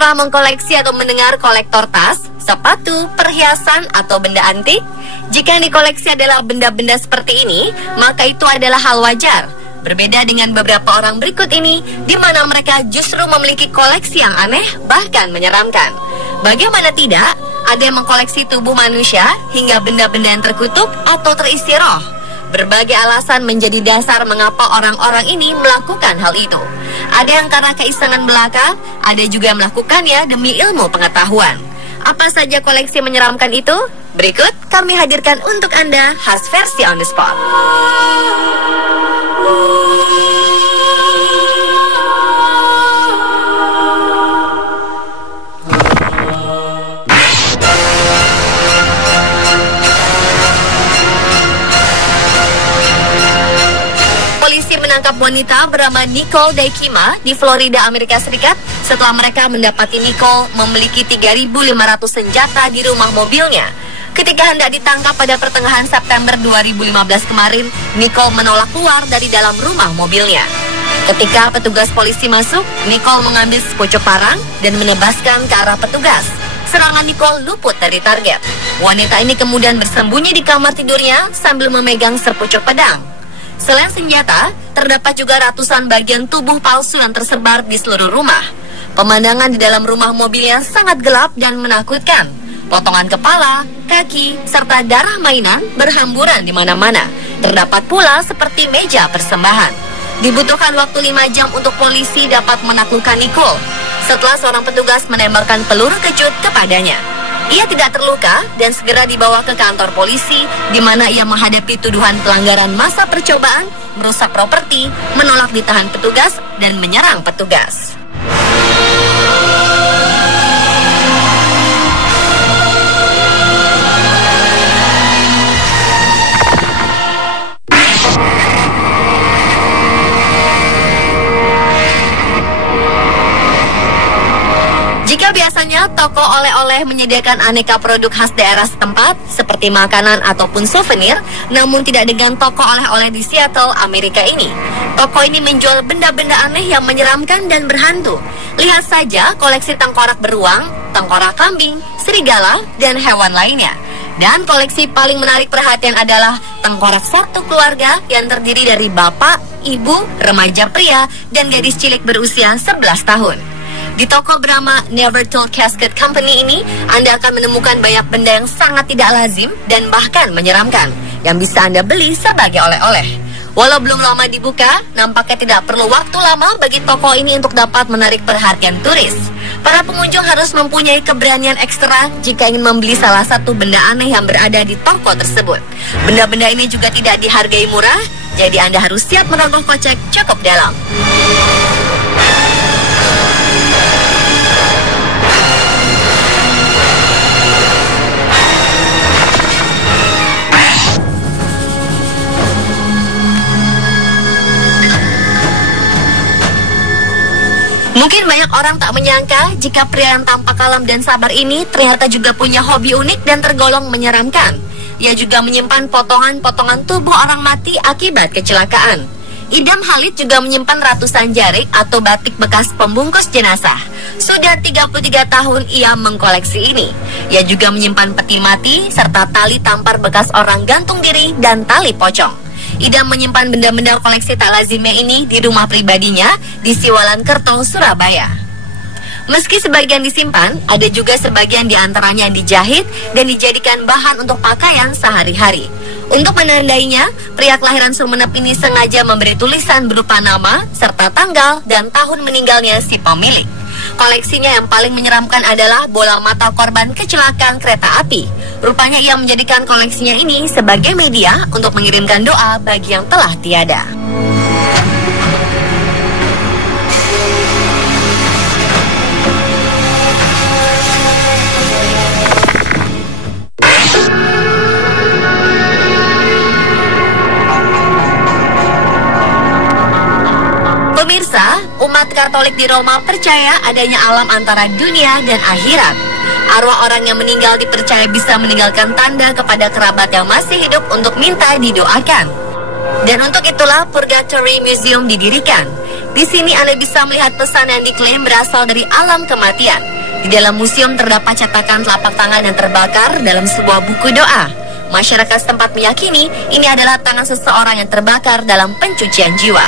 pernah mengkoleksi atau mendengar kolektor tas, sepatu, perhiasan, atau benda antik? Jika yang dikoleksi adalah benda-benda seperti ini, maka itu adalah hal wajar. Berbeda dengan beberapa orang berikut ini, di mana mereka justru memiliki koleksi yang aneh, bahkan menyeramkan. Bagaimana tidak, ada yang mengkoleksi tubuh manusia hingga benda-benda yang terkutuk atau terisi roh. Berbagai alasan menjadi dasar mengapa orang-orang ini melakukan hal itu. Ada yang karena keisengan belaka, ada juga yang melakukannya demi ilmu pengetahuan. Apa saja koleksi menyeramkan itu? Berikut kami hadirkan untuk Anda khas versi on the spot. Polisi menangkap wanita bernama Nicole Daikima di Florida, Amerika Serikat setelah mereka mendapati Nicole memiliki 3.500 senjata di rumah mobilnya. Ketika hendak ditangkap pada pertengahan September 2015 kemarin, Nicole menolak keluar dari dalam rumah mobilnya. Ketika petugas polisi masuk, Nicole mengambil sepucuk parang dan menebaskan ke arah petugas. Serangan Nicole luput dari target. Wanita ini kemudian bersembunyi di kamar tidurnya sambil memegang sepucuk pedang. Selain senjata, terdapat juga ratusan bagian tubuh palsu yang tersebar di seluruh rumah. Pemandangan di dalam rumah mobilnya sangat gelap dan menakutkan. Potongan kepala, kaki, serta darah mainan berhamburan di mana-mana. Terdapat pula seperti meja persembahan. Dibutuhkan waktu 5 jam untuk polisi dapat menaklukkan Nicole setelah seorang petugas menembakkan peluru kejut kepadanya. Ia tidak terluka dan segera dibawa ke kantor polisi, di mana ia menghadapi tuduhan pelanggaran masa percobaan, merusak properti, menolak ditahan petugas, dan menyerang petugas. Jika biasanya toko oleh-oleh menyediakan aneka produk khas daerah setempat seperti makanan ataupun souvenir, namun tidak dengan toko oleh-oleh di Seattle, Amerika ini. Toko ini menjual benda-benda aneh yang menyeramkan dan berhantu. Lihat saja koleksi tengkorak beruang, tengkorak kambing, serigala, dan hewan lainnya. Dan koleksi paling menarik perhatian adalah tengkorak satu keluarga yang terdiri dari bapak, ibu, remaja pria, dan gadis cilik berusia 11 tahun. Di toko bernama Never Told Casket Company ini, Anda akan menemukan banyak benda yang sangat tidak lazim dan bahkan menyeramkan yang bisa Anda beli sebagai oleh-oleh. Walau belum lama dibuka, nampaknya tidak perlu waktu lama bagi toko ini untuk dapat menarik perhatian turis. Para pengunjung harus mempunyai keberanian ekstra jika ingin membeli salah satu benda aneh yang berada di toko tersebut. Benda-benda ini juga tidak dihargai murah, jadi Anda harus siap merogoh kocek cukup dalam. Mungkin banyak orang tak menyangka jika pria yang tampak kalem dan sabar ini ternyata juga punya hobi unik dan tergolong menyeramkan. Ia juga menyimpan potongan-potongan tubuh orang mati akibat kecelakaan. Idam Halid juga menyimpan ratusan jarik atau batik bekas pembungkus jenazah. Sudah 33 tahun ia mengkoleksi ini. Ia juga menyimpan peti mati serta tali tampar bekas orang gantung diri dan tali pocong. Idam menyimpan benda-benda koleksi tak lazimnya ini di rumah pribadinya di Siwalan Kerto, Surabaya. Meski sebagian disimpan, ada juga sebagian diantaranya dijahit dan dijadikan bahan untuk pakaian sehari-hari. Untuk menandainya, pria kelahiran Sumeneb ini sengaja memberi tulisan berupa nama, serta tanggal dan tahun meninggalnya si pemilik. Koleksinya yang paling menyeramkan adalah bola mata korban kecelakaan kereta api. Rupanya ia menjadikan koleksinya ini sebagai media untuk mengirimkan doa bagi yang telah tiada. Pemirsa, umat Katolik di Roma percaya adanya alam antara dunia dan akhirat. Arwah orang yang meninggal dipercaya bisa meninggalkan tanda kepada kerabat yang masih hidup untuk minta didoakan. Dan untuk itulah Purgatory Museum didirikan. Di sini Anda bisa melihat pesan yang diklaim berasal dari alam kematian. Di dalam museum terdapat cetakan telapak tangan yang terbakar dalam sebuah buku doa. Masyarakat setempat meyakini ini adalah tangan seseorang yang terbakar dalam pencucian jiwa.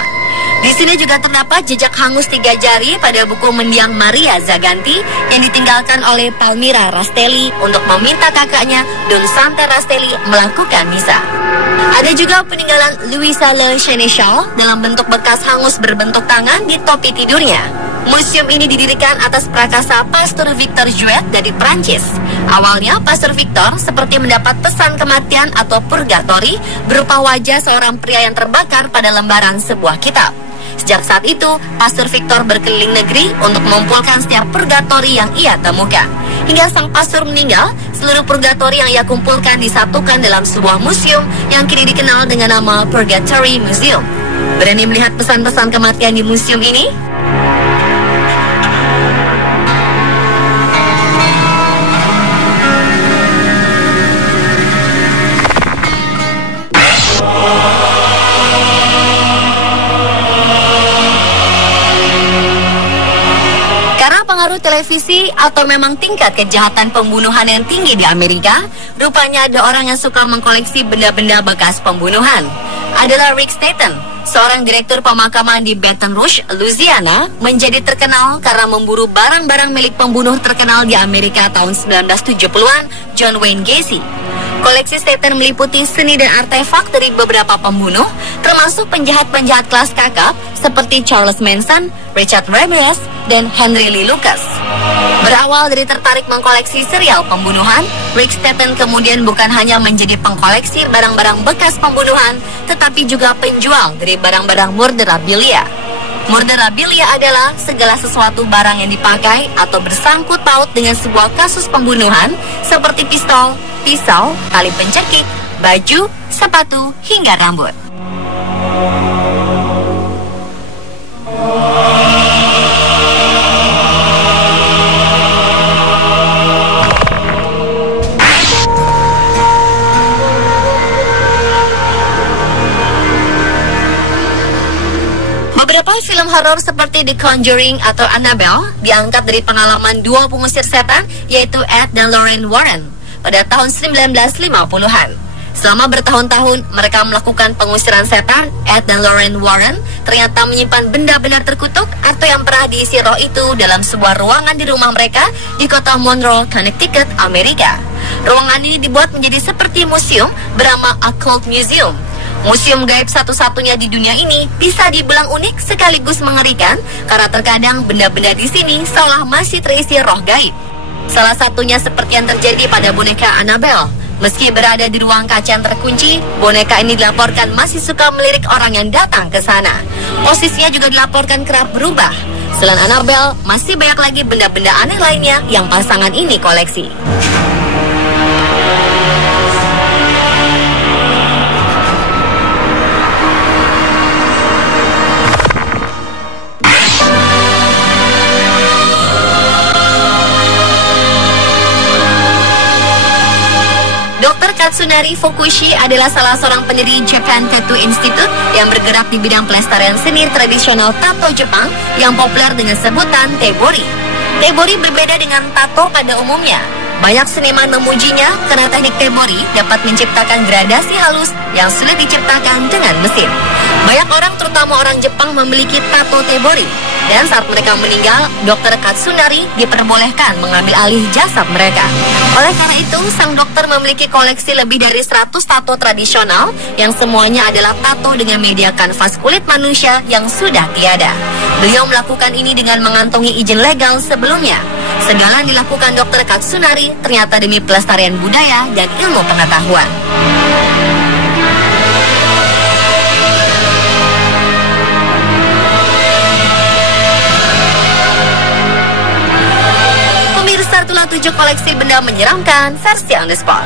Di sini juga terdapat jejak hangus 3 jari pada buku mendiang Maria Zaganti yang ditinggalkan oleh Palmira Rastelli untuk meminta kakaknya Don Sante Rastelli melakukan misa. Ada juga peninggalan Louisa Le Sénéchal dalam bentuk bekas hangus berbentuk tangan di topi tidurnya. Museum ini didirikan atas prakasa Pastor Victor Jouet dari Prancis. Awalnya Pastor Victor seperti mendapat pesan kematian atau purgatori berupa wajah seorang pria yang terbakar pada lembaran sebuah kitab. Sejak saat itu, Pastor Victor berkeliling negeri untuk mengumpulkan setiap purgatori yang ia temukan. Hingga sang pastor meninggal, seluruh purgatori yang ia kumpulkan disatukan dalam sebuah museum yang kini dikenal dengan nama Purgatory Museum. Berani melihat pesan-pesan kematian di museum ini? Pengaruh televisi atau memang tingkat kejahatan pembunuhan yang tinggi di Amerika, rupanya ada orang yang suka mengkoleksi benda-benda bekas pembunuhan. Adalah Rick Staten, seorang direktur pemakaman di Baton Rouge, Louisiana, menjadi terkenal karena memburu barang-barang milik pembunuh terkenal di Amerika tahun 1970-an, John Wayne Gacy. Koleksi Staten meliputi seni dan artefak dari beberapa pembunuh, termasuk penjahat-penjahat kelas kakap seperti Charles Manson, Richard Ramirez, dan Henry Lee Lucas. Berawal dari tertarik mengkoleksi serial pembunuhan, Rick Staten kemudian bukan hanya menjadi pengkoleksi barang-barang bekas pembunuhan, tetapi juga penjual dari barang-barang murderabilia. Murderabilia adalah segala sesuatu barang yang dipakai atau bersangkut paut dengan sebuah kasus pembunuhan seperti pistol, pisau, tali pencekik, baju, sepatu, hingga rambut. Beberapa film horor seperti The Conjuring atau Annabelle diangkat dari pengalaman dua pengusir setan, yaitu Ed dan Lorraine Warren pada tahun 1950-an. Selama bertahun-tahun mereka melakukan pengusiran setan, Ed dan Lorraine Warren ternyata menyimpan benda-benda terkutuk atau yang pernah diisi roh itu dalam sebuah ruangan di rumah mereka di kota Monroe, Connecticut, Amerika. Ruangan ini dibuat menjadi seperti museum bernama Occult Museum. Museum gaib satu-satunya di dunia ini bisa dibilang unik sekaligus mengerikan karena terkadang benda-benda di sini seolah masih terisi roh gaib. Salah satunya seperti yang terjadi pada boneka Annabelle. Meski berada di ruang kaca yang terkunci, boneka ini dilaporkan masih suka melirik orang yang datang ke sana. Posisinya juga dilaporkan kerap berubah. Selain Annabelle, masih banyak lagi benda-benda aneh lainnya yang pasangan ini koleksi. Katsunari Fukushi adalah salah seorang pendiri Japan Tattoo Institute yang bergerak di bidang pelestarian seni tradisional tato Jepang yang populer dengan sebutan Tebori. Tebori berbeda dengan tato pada umumnya. Banyak seniman memujinya karena teknik Tebori dapat menciptakan gradasi halus yang sulit diciptakan dengan mesin. Banyak orang, terutama orang Jepang, memiliki tato Tebori. Dan saat mereka meninggal, Dr. Katsunari diperbolehkan mengambil alih jasad mereka. Oleh karena itu, sang dokter memiliki koleksi lebih dari 100 tato tradisional yang semuanya adalah tato dengan media kanvas kulit manusia yang sudah tiada. Beliau melakukan ini dengan mengantongi izin legal sebelumnya. Segala yang dilakukan Dr. Katsunari ternyata demi pelestarian budaya dan ilmu pengetahuan. Pemirsa, itulah 7 koleksi benda menyeramkan versi on the spot.